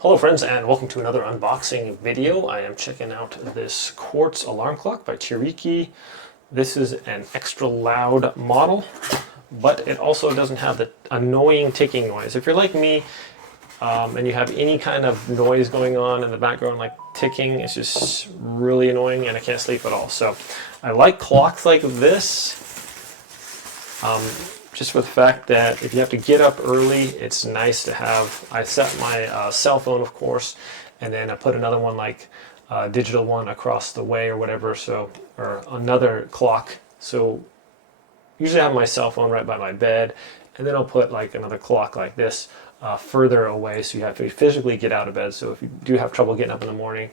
Hello friends, and welcome to another unboxing video. I am checking out this quartz alarm clock by Chiriki. This is an extra loud model, but it also doesn't have the annoying ticking noise. If you're like me and you have any kind of noise going on in the background, like ticking, it's just really annoying and I can't sleep at all. So I like clocks like this. Just for the fact that if you have to get up early, it's nice to have. I set my cell phone, of course, and then I put another one, like a digital one, across the way or whatever, so, or another clock. So usually I have my cell phone right by my bed, and then I'll put like another clock like this further away, so you have to physically get out of bed. So if you do have trouble getting up in the morning,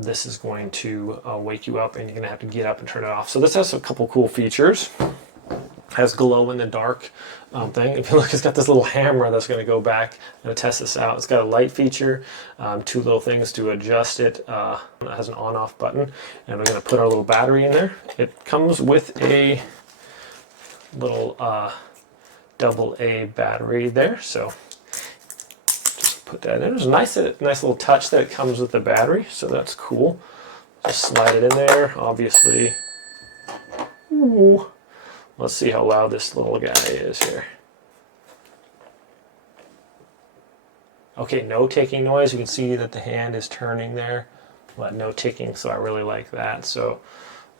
this is going to wake you up and you're gonna have to get up and turn it off. So this has a couple cool features. Has glow in the dark thing. If you look, it's got this little hammer that's going to go back and test this out. It's got a light feature, two little things to adjust it. It has an on-off button, and we're going to put our little battery in there. It comes with a little AA battery there, so just put that in. There's a nice little touch that it comes with the battery, so that's cool. Just slide it in there, obviously. Ooh. Let's see how loud this little guy is here. Okay, no ticking noise. You can see that the hand is turning there, but no ticking, so I really like that. So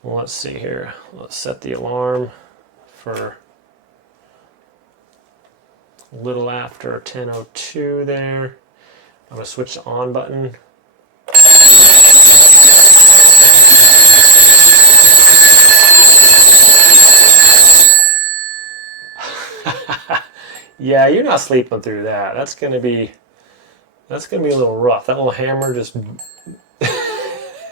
let's see here. Let's set the alarm for a little after 10:02 there. I'm going to switch the on button. Yeah, you're not sleeping through that. That's gonna be a little rough. That little hammer just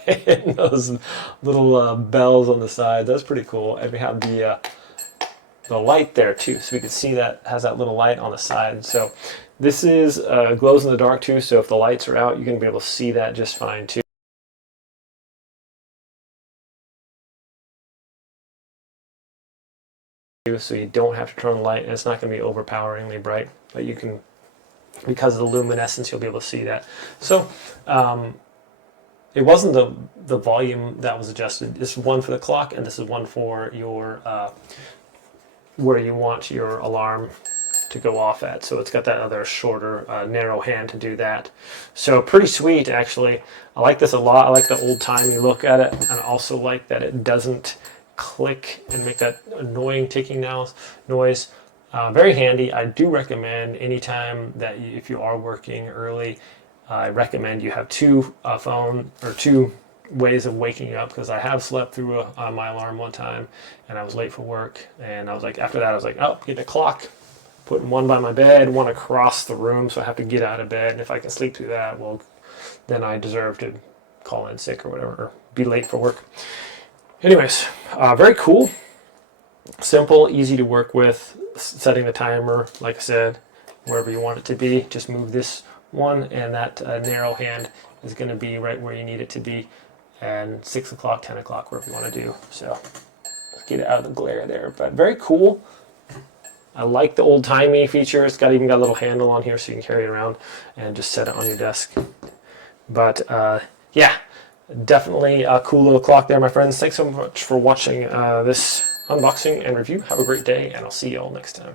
hitting those little bells on the side. That's pretty cool. And we have the light there too, so we can see that has that little light on the side. So this is glows in the dark too. So if the lights are out, you're gonna be able to see that just fine too. So you don't have to turn the light, and it's not going to be overpoweringly bright, but you can, because of the luminescence, you'll be able to see that. So it wasn't the volume that was adjusted. This is one for the clock, and this is one for your where you want your alarm to go off at. So it's got that other shorter narrow hand to do that. So pretty sweet, actually. I like this a lot. I like the old-timey look at it, and I also like that it doesn't click and make that annoying ticking noise. Very handy. I do recommend anytime that if you are working early, I recommend you have two ways of waking you up, because I have slept through my alarm one time and I was late for work, and I was like, after that I was like, oh, get a clock, putting one by my bed, one across the room, so I have to get out of bed, and if I can sleep through that, well, then I deserve to call in sick or whatever, or be late for work. Anyways, very cool, simple, easy to work with. Setting the timer, like I said, wherever you want it to be. Just move this one, and that narrow hand is going to be right where you need it to be, and 6 o'clock, 10 o'clock, wherever you want to do. So let's get it out of the glare there. But very cool. I like the old-timey feature. It's even got a little handle on here, so you can carry it around and just set it on your desk. But yeah. Definitely a cool little clock there, my friends. Thanks so much for watching this unboxing and review. Have a great day, and I'll see you all next time.